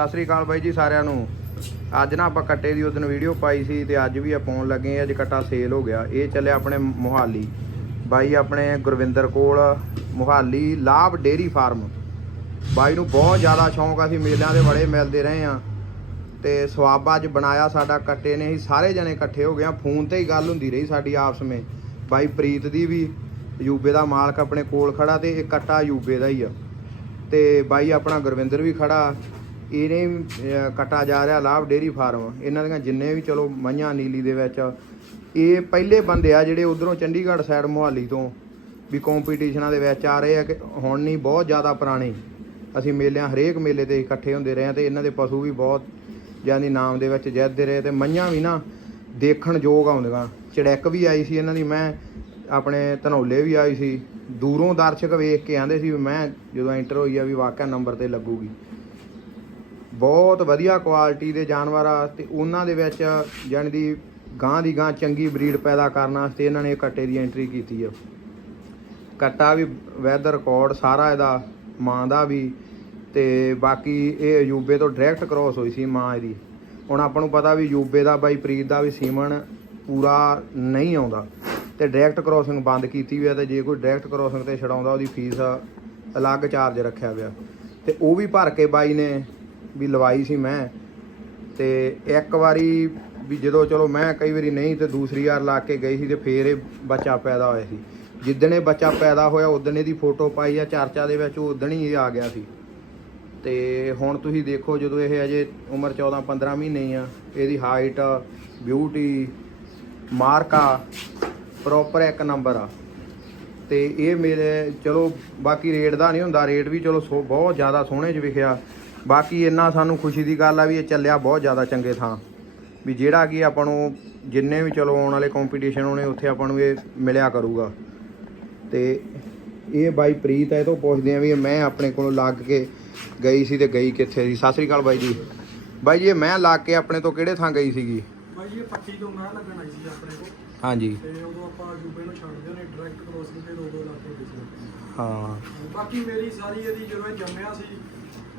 ਸਤਿ ਸ੍ਰੀ ਅਕਾਲ ਬਾਈ ਜੀ ਸਾਰਿਆਂ ਨੂੰ। ਅੱਜ ਨਾ ਆਪਾਂ ਕੱਟੇ ਦੀ ਉਸ ਦਿਨ ਵੀਡੀਓ ਪਾਈ ਸੀ ਤੇ ਅੱਜ ਵੀ ਆ ਪਾਉਣ ਲੱਗੇ ਅੱਜ ਕੱਟਾ ਸੇਲ ਹੋ ਗਿਆ। ਇਹ ਚੱਲਿਆ ਆਪਣੇ ਮੁਹਾਲੀ। ਬਾਈ ਆਪਣੇ ਗੁਰਵਿੰਦਰ ਕੋਲ ਮੁਹਾਲੀ ਲਾਭ ਡੇਰੀ ਫਾਰਮ। ਬਾਈ ਨੂੰ ਬਹੁਤ ਜ਼ਿਆਦਾ ਸ਼ੌਂਕ ਆ, ਅਸੀਂ ਮੇਲਿਆਂ ਦੇ ਬੜੇ ਮਿਲਦੇ ਰਹੇ ਆ ਤੇ ਸਵਾਬਾ ਅੱਜ ਬਣਾਇਆ ਸਾਡਾ, ਕੱਟੇ ਨੇ ਅਸੀਂ ਸਾਰੇ ਜਣੇ ਇਕੱਠੇ ਹੋ ਗਏ ਆ ਫੋਨ ਤੇ ਹੀ ਗੱਲ ਹੁੰਦੀ ਰਹੀ ਸਾਡੀ ਆਪਸ ਵਿੱਚ। ਬਾਈ ਪ੍ਰੀਤ ਦੀ ਵੀ, ਯੂਬੇ ਦਾ ਮਾਲਕ ਆਪਣੇ ਕੋਲ ਖੜਾ ਤੇ ਇਹ ਕੱਟਾ ਯੂਬੇ ਦਾ ਹੀ ਆ। ਤੇ ਬਾਈ ਆਪਣਾ ਗੁਰਵਿੰਦਰ ਵੀ ਖੜਾ। ਇਹਨੇ ਵੀ, ਅਹ, ਕੱਟਾ ਜਾ ਰਿਹਾ ਲਾਭ ਡੇਰੀ ਫਾਰਮ। ਇਹਨਾਂ ਦੀਆਂ ਜਿੰਨੇ ਵੀ ਚਲੋ ਮਈਆਂ ਨੀਲੀ ਦੇ ਵਿੱਚ ਇਹ ਪਹਿਲੇ ਬੰਦੇ ਆ ਜਿਹੜੇ ਉਧਰੋਂ ਚੰਡੀਗੜ੍ਹ ਸਾਈਡ ਮੁਹਾਲੀ ਤੋਂ ਵੀ ਕੰਪੀਟੀਸ਼ਨਾਂ ਦੇ ਵਿੱਚ ਆ ਰਹੇ ਆ ਕਿ ਹੁਣ ਨਹੀਂ ਬਹੁਤ ਜ਼ਿਆਦਾ ਪੁਰਾਣੇ। ਅਸੀਂ ਮੇਲਿਆਂ ਹਰੇਕ ਮੇਲੇ ਤੇ ਇਕੱਠੇ ਹੁੰਦੇ ਰਹੇ ਆ ਤੇ ਇਹਨਾਂ ਦੇ ਪਸ਼ੂ ਵੀ ਬਹੁਤ ਜਾਨੀ ਨਾਮ ਦੇ ਵਿੱਚ ਜਿੱਤਦੇ ਰਹੇ ਤੇ ਮਈਆਂ ਵੀ ਨਾ ਦੇਖਣ ਯੋਗ ਆਉਂਦੀਆਂ। ਚੜੈਕ ਵੀ ਆਈ ਸੀ ਇਹਨਾਂ ਦੀ ਮੈਂ ਆਪਣੇ ਧਨੌਲੇ ਵੀ ਆਈ ਸੀ। ਦੂਰੋਂ ਦਰਸ਼ਕ ਵੇਖ ਕੇ ਆਂਦੇ ਸੀ ਵੀ ਮੈਂ ਜਦੋਂ ਐਂਟਰ ਹੋਈ ਆ ਵੀ ਵਾਕਿਆ ਨੰਬਰ ਤੇ ਲੱਗੂਗੀ। ਬਹੁਤ ਵਧੀਆ ਕੁਆਲਿਟੀ ਦੇ ਜਾਨਵਰ ਆ ਤੇ ਉਹਨਾਂ ਦੇ ਵਿੱਚ ਜਾਣੀ ਦੀ ਗਾਂ ਦੀ ਗਾਂ ਚੰਗੀ ਬਰੀਡ ਪੈਦਾ ਕਰਨ ਵਾਸਤੇ ਇਹਨਾਂ ਨੇ ਕੱਟੇ ਦੀ ਐਂਟਰੀ ਕੀਤੀ ਆ। ਕੱਟਾ ਵੀ ਵੈਦਰ ਰਿਕਾਰਡ ਸਾਰਾ ਇਹਦਾ, ਮਾਂ ਦਾ ਵੀ ਤੇ ਬਾਕੀ ਇਹ ਯੂਬੇ ਤੋਂ ਡਾਇਰੈਕਟ ਕ੍ਰੋਸ ਹੋਈ ਸੀ ਮਾਂ ਇਹਦੀ। ਹੁਣ ਆਪਾਂ ਨੂੰ ਪਤਾ ਵੀ ਯੂਬੇ ਦਾ ਬਾਈ ਪ੍ਰੀਤ ਦਾ ਵੀ ਸੀਮਨ ਪੂਰਾ ਨਹੀਂ ਆਉਂਦਾ ਤੇ ਡਾਇਰੈਕਟ ਕ੍ਰੋਸਿੰਗ ਬੰਦ ਕੀਤੀ ਹੋਈ ਹੈ ਤੇ ਜੇ ਕੋਈ ਡਾਇਰੈਕਟ ਕ੍ਰੋਸਿੰਗ ਤੇ ਛਡਾਉਂਦਾ ਉਹਦੀ ਫੀਸ ਅਲੱਗ ਚਾਰਜ ਰੱਖਿਆ ਹੋਇਆ ਤੇ ਉਹ ਵੀ ਭਰ ਕੇ ਬਾਈ ਨੇ ਵੀ ਲਵਾਈ ਸੀ ਮੈਂ ਤੇ ਇੱਕ ਵਾਰੀ ਵੀ ਜਦੋਂ ਚਲੋ ਮੈਂ ਕਈ ਵਾਰੀ ਨਹੀਂ ਤੇ ਦੂਸਰੀ ਵਾਰ ਲਾ ਕੇ ਗਈ ਸੀ ਤੇ ਫੇਰ ਇਹ ਬੱਚਾ ਪੈਦਾ ਹੋਇਆ ਸੀ। ਜਿੱਦਣ ਇਹ ਬੱਚਾ ਪੈਦਾ ਹੋਇਆ, ਉਦਣ ਇਹਦੀ ਫੋਟੋ ਪਾਈ ਆ ਚਰਚਾ ਦੇ ਵਿੱਚ, ਉਦਣ ਹੀ ਇਹ ਆ ਗਿਆ ਸੀ। ਤੇ ਹੁਣ ਤੁਸੀਂ ਦੇਖੋ ਜਦੋਂ ਇਹ ਅਜੇ ਉਮਰ 14 15 ਮਹੀਨੇ ਹੀ ਆ, ਇਹਦੀ ਹਾਈਟ ਬਿਊਟੀ ਮਾਰਕਾ ਪ੍ਰੋਪਰ ਇੱਕ ਨੰਬਰ ਆ। ਤੇ ਇਹ ਮੇਰੇ, ਚਲੋ ਬਾਕੀ ਰੇਟ ਦਾ ਨਹੀਂ ਹੁੰਦਾ, ਰੇਟ ਵੀ ਚਲੋ ਸੋ, ਬਹੁਤ ਜ਼ਿਆਦਾ ਸੋਹਣੇ ਚ ਵਿਖਿਆ। ਬਾਕੀ ਇੰਨਾ ਸਾਨੂੰ ਖੁਸ਼ੀ ਦੀ ਗੱਲ ਆ ਵੀ ਇਹ ਚੱਲਿਆ ਬਹੁਤ ਜ਼ਿਆਦਾ ਚੰਗੇ ਥਾਂ। ਵੀ ਜਿਹੜਾ ਕਿ ਆਪਾਂ ਨੂੰ ਜਿੰਨੇ ਵੀ ਚਲੋ ਆਉਣ ਵਾਲੇ ਕੰਪੀਟੀਸ਼ਨ ਹੋਣੇ ਉੱਥੇ ਆਪਾਂ ਨੂੰ ਇਹ ਮਿਲਿਆ ਕਰੂਗਾ। ਤੇ ਇਹ ਬਾਈ ਪ੍ਰੀਤ ਹੈ ਇਹ ਤੋਂ ਪੁੱਛਦੇ ਆ ਵੀ ਮੈਂ ਆਪਣੇ ਕੋਲੋਂ ਲੱਗ ਕੇ ਗਈ ਸੀ ਤੇ ਗਈ ਕਿੱਥੇ ਸੀ? ਸਤਿ ਸ੍ਰੀ ਅਕਾਲ ਬਾਈ ਜੀ। ਬਾਈ ਜੀ ਇਹ ਮੈਂ ਲੱਗ ਕੇ ਆਪਣੇ ਤੋਂ ਕਿਹੜੇ ਥਾਂ ਗਈ ਸੀਗੀ? ਬਾਈ ਜੀ ਇਹ ਪੱਟੀ ਤੋਂ ਮੈਂ ਲੱਗਣ ਆਈ ਸੀ ਆਪਣੇ ਕੋਲ। ਹਾਂਜੀ। ਤੇ ਉਦੋਂ ਆਪਾਂ ਜੂਬੇ ਨੂੰ ਛੱਡਦੇ ਨੇ ਡਾਇਰੈਕਟ ਕ੍ਰੋਸਿੰਗ ਤੇ ਰੁਪਏ ਸੀ। ਹਾਂ। ਬਾਕੀ ਮੇਰੀ ਸਾਰੀ ਇਹਦੀ ਜਦੋਂ ਇਹ ਜੰਮਿਆ ਸੀ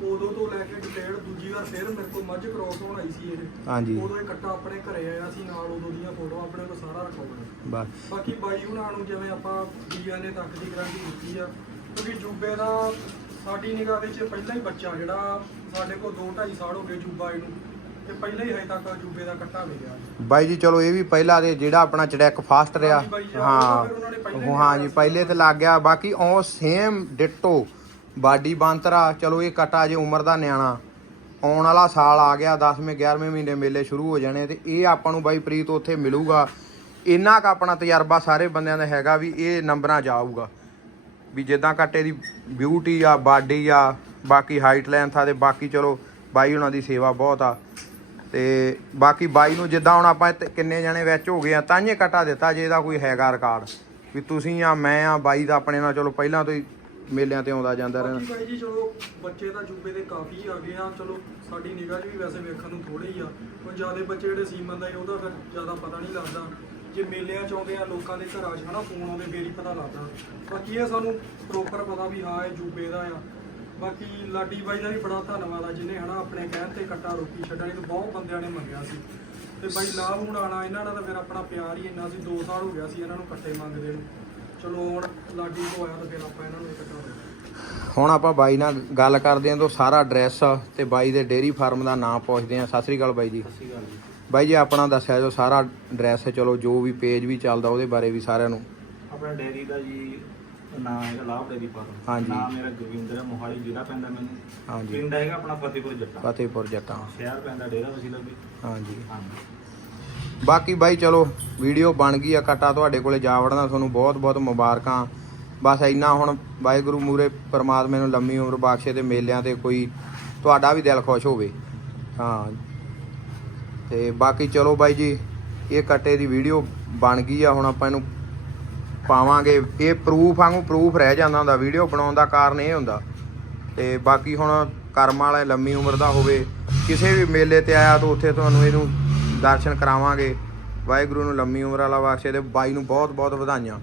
ਉਦੋਂ ਤੋਂ ਲੈ ਕੇ ਡਿਟੇਲ ਦੂਜੀ ਵਾਰ ਫਿਰ ਮੇਰੇ ਕੋਲ ਮੱਝ ਕ੍ਰੋਸ ਹੋਣ ਆਈ ਸੀ ਇਹ। ਹਾਂਜੀ। ਉਦੋਂ ਇਹ ਕੱਟਾ ਆਪਣੇ ਘਰੇ ਆਇਆ ਸੀ ਨਾਲ ਉਦੋਂ ਦੀਆਂ ਫੋਟੋਆਂ ਆਪਣੇ ਕੋਲ ਸਾਰਾ ਰਿਕਾਰਡ ਬਸ। ਬਾਕੀ ਬਾਈ ਹੁਣਾਂ ਨੂੰ ਜਿਵੇਂ ਆਪਾਂ ਡੀਐਨਏ ਤੱਕ ਦੀ ਗਾਰੰਟੀ ਦਿੱਤੀ ਆ ਕਿਉਂਕਿ ਜੂਬੇ ਦਾ ਸਾਡੀ ਨਿਗਾਹ ਵਿੱਚ ਪਹਿਲਾ ਹੀ ਬੱਚਾ ਜਿਹੜਾ ਸਾਡੇ ਕੋਲ 2 2.5 ਸਾਲ ਹੋ ਗਏ ਜੂਬਾ ਇਹਨੂੰ ਤੇ ਪਹਿਲਾਂ ਹੀ ਹਜੇ ਤੱਕ ਜੂਬੇ ਦਾ ਕੱਟਾ ਮਿਲਿਆ ਬਾਈ ਜੀ ਚਲੋ ਇਹ ਵੀ ਪਹਿਲਾ ਦੇ ਜਿਹੜਾ ਆਪਣਾ ਚੜੈਕ ਫਾਸਟ ਰਿਹਾ। ਉਹਨਾਂ ਹਾਂ ਹੀ ਜੀ ਪਹਿਲੇ ਤੇ ਲੱਗ ਗਿਆ ਬਾਕੀ ਉਹ ਸੇਮ ਡਿਟੋ ਬਾਡੀ ਬਾਂਤਰਾ ਚਲੋ ਇਹ ਕਟਾ ਜੇ ਉਮਰ ਦਾ ਨਿਆਣਾ। ਆਉਣ ਵਾਲਾ ਸਾਲ ਆ ਗਿਆ 10ਵੇਂ 11ਵੇਂ ਮਹੀਨੇ ਮੇਲੇ ਸ਼ੁਰੂ ਹੋ ਜਾਣੇ ਤੇ ਇਹ ਆਪਾਂ ਨੂੰ ਬਾਈ ਪ੍ਰੀਤ ਉੱਥੇ ਮਿਲੂਗਾ। ਇੰਨਾ ਕ ਆਪਣਾ ਤਜਰਬਾ ਸਾਰੇ ਬੰਦਿਆਂ ਦਾ ਹੈਗਾ ਵੀ ਇਹ ਨੰਬਰਾਂ ਜਾਊਗਾ ਵੀ ਜਿੱਦਾਂ ਕੱਟੇ ਦੀ ਬਿਊਟੀ ਆ ਬਾਡੀ ਆ, ਬਾਕੀ ਹਾਈਟ ਲੈਂਥ ਆ ਤੇ ਬਾਕੀ ਚਲੋ ਬਾਈ ਉਹਨਾਂ ਦੀ ਸੇਵਾ ਬਹੁਤ ਆ। ਤੇ ਬਾਕੀ ਬਾਈ ਨੂੰ ਜਿੱਦਾਂ ਹੁਣ ਆਪਾਂ ਕਿੰਨੇ ਜਣੇ ਵਿੱਚ ਹੋ ਗਏ ਆ ਤਾਂਹੇ ਕਟਾ ਦਿੱਤਾ ਜੇ ਇਹਦਾ ਕੋਈ ਹੈਗਾ ਰਿਕਾਰਡ ਵੀ ਤੁਸੀਂ ਆ, ਮੈਂ ਆ, ਬਾਈ ਦਾ ਆਪਣੇ ਨਾਲ ਚਲੋ ਪਹਿਲਾਂ ਤੋਂ ਹੀ ਮੇਲਿਆਂ ਤੇ ਆਉਂਦਾ ਜਾਂਦਾ ਬਾਕੀ ਬਾਈ ਜੀ ਚਲੋ, ਬੱਚੇ ਤਾਂ ਜੂਬੇ ਦੇ ਕਾਫੀ ਆ ਗਏ ਆ। ਚਲੋ, ਸਾਡੀ ਨਿਗਾਹ 'ਚ ਵੀ ਵੈਸੇ ਵੇਖਣ ਨੂੰ ਥੋੜੇ ਹੀ ਆ। ਕੋਈ ਜ਼ਿਆਦਾ ਬੱਚੇ ਜਿਹੜੇ ਸੀਮਨ ਦਾ ਹੀ ਉਹਦਾ ਫਿਰ ਜ਼ਿਆਦਾ ਪਤਾ ਨਹੀਂ ਲੱਗਦਾ। ਜੇ ਮੇਲਿਆਂ 'ਚ ਆਉਂਦੇ ਆ, ਲੋਕਾਂ ਦੇ ਘਰਾਂ 'ਚ ਹਨਾ ਫੋਨ ਆਉਂਦੇ, ਫੇਰ ਹੀ ਪਤਾ ਲੱਗਦਾ। ਬਾਕੀ ਇਹ ਸਾਨੂੰ ਪ੍ਰੋਪਰ ਪਤਾ ਵੀ ਹਾਂ, ਇਹ ਜੂਬੇ ਦਾ ਆ। ਬਾਕੀ ਲਾਡੀ ਬਾਈ ਦਾ ਵੀ ਬੜਾ ਧੰਨਵਾਦ ਆ, ਜਿਹਨੇ ਹਨਾ ਆਪਣੇ ਕਹਿਣ ਤੇ ਕੱਟਾ ਰੋਕੀ ਛੱਡਣ। ਇਹ ਬਹੁਤ ਬੰਦਿਆਂ ਨੇ ਮੰਗਿਆ ਸੀ। ਤੇ ਬਾਈ ਲਾਭ ਹੁਣ ਹੁਣਾਣਾ ਇਹਨਾਂ ਨਾਲ ਤਾਂ ਫਿਰ ਆਪਣਾ ਪਿਆਰ ਹੀ ਇੰਨਾ ਸੀ 2 ਸਾਲ ਹੋ ਗਿਆ ਸੀ ਇਹਨਾਂ ਨੂੰ ਕੱਟੇ ਮੰਗਦੇ ਨੂੰ। ਚਲੋ ਹੁਣ ਲਾਡੀ ਤੋਂ ਆਇਆ ਤਾਂ ਫਿਰ ਆਪਾਂ ਇਹਨਾਂ ਨੂੰ ਰੋਕਿਆ ਹੁਣ ਆਪਾਂ ਬਾਈ ਨਾਲ ਗੱਲ ਕਰਦੇ ਆਂ ਤੋਂ ਸਾਰਾ ਐਡਰੈਸ ਤੇ ਬਾਈ ਦੇ ਡੇਰੀ ਫਾਰਮ ਦਾ ਨਾਮ ਪੁੱਛਦੇ ਆਂ ਸਤਿ ਸ੍ਰੀ ਅਕਾਲ ਬਾਈ ਜੀ। ਸ਼੍ਰੀ ਅਕਾਲ ਜੀ। ਬਾਈ ਜੀ ਆਪਣਾ ਦੱਸਿਆ ਜੋ ਸਾਰਾ ਐਡਰੈਸ ਚਲੋ ਜੋ ਵੀ ਪੇਜ ਵੀ ਚੱਲਦਾ ਉਹਦੇ ਬਾਰੇ ਵੀ ਸਾਰਿਆਂ ਨੂੰ। ਆਪਣਾ ਡੈਰੀ ਦਾ ਜੀ ਨਾਮ ਹੈਗਾ ਲਾਭ ਡੈਰੀ ਫਾਰਮ ਹਾਂਜੀ। ਨਾਮ ਮੇਰਾ ਗੁਰਵਿੰਦਰ ਹੈ ਮੋਹਾਲੀ ਜ਼ਿਲ੍ਹਾ ਪੈਂਦਾ ਮੈਨੂੰ। ਹਾਂਜੀ। ਪਿੰਡ ਹੈਗਾ ਆਪਣਾ ਫਤਿਹਪੁਰ ਜੱਟਾ। ਫਤਿਹਪੁਰ ਜੱਟਾਂ। ਸ਼ਹਿਰ ਪੈਂਦਾ ਡੇਰਾ ਵਸੀਲਾ ਵੀ ਹਾਂਜੀ। ਹਾਂਜੀ। ਬਾਕੀ ਬਾਈ ਚਲੋ, ਵੀਡੀਓ ਬਣ ਗਈ ਆ ਕਟਾ ਤੁਹਾਡੇ ਕੋਲੇ ਜਾ ਵੜਨਾ, ਤੁਹਾਨੂੰ ਬਹੁਤ ਬਹੁਤ ਮੁਬਾਰਕਾਂ। ਬਸ ਇੰਨਾ ਹੁਣ ਵਾਹਿਗੁਰੂ ਮੂਰੇ ਪ੍ਰਮਾਤਮਾ ਨੂੰ ਲੰਮੀ ਉਮਰ ਬਖਸ਼ੇ ਤੇ ਮੇਲਿਆਂ ਤੇ ਕੋਈ ਤੁਹਾਡਾ ਵੀ ਦਿਲ ਖੁਸ਼ ਹੋਵੇ। ਹਾਂ। ਤੇ ਬਾਕੀ ਚਲੋ ਬਾਈ ਜੀ, ਇਹ ਕਟੇ ਦੀ ਵੀਡੀਓ ਬਣ ਗਈ ਆ, ਹੁਣ ਆਪਾਂ ਇਹਨੂੰ ਪਾਵਾਂਗੇ। ਇਹ ਪ੍ਰੂਫ ਵਾਂਗੂ ਪ੍ਰੂਫ ਰਹਿ ਜਾਂਦਾ ਹੁੰਦਾ, ਵੀਡੀਓ ਬਣਾਉਣ ਦਾ ਕਾਰਨ ਇਹ ਹੁੰਦਾ। ਤੇ ਬਾਕੀ ਹੁਣ ਕਰਮ ਵਾਲਾ ਲੰਮੀ ਉਮਰ ਦਾ ਹੋਵੇ, ਕਿਸੇ ਵੀ ਮੇਲੇ ਤੇ ਆਇਆ ਤਾਂ ਉੱਥੇ ਤੁਹਾਨੂੰ ਇਹਨੂੰ ਦਰਸ਼ਨ ਕਰਾਵਾਂਗੇ। ਵਾਹਿਗੁਰੂ ਨੂੰ ਲੰਮੀ ਉਮਰ ਵਾਲਾ ਬਖਸ਼ੇ ਤੇ ਬਾਈ ਨੂੰ ਬਹੁਤ ਬਹੁਤ ਵਧਾਈਆਂ।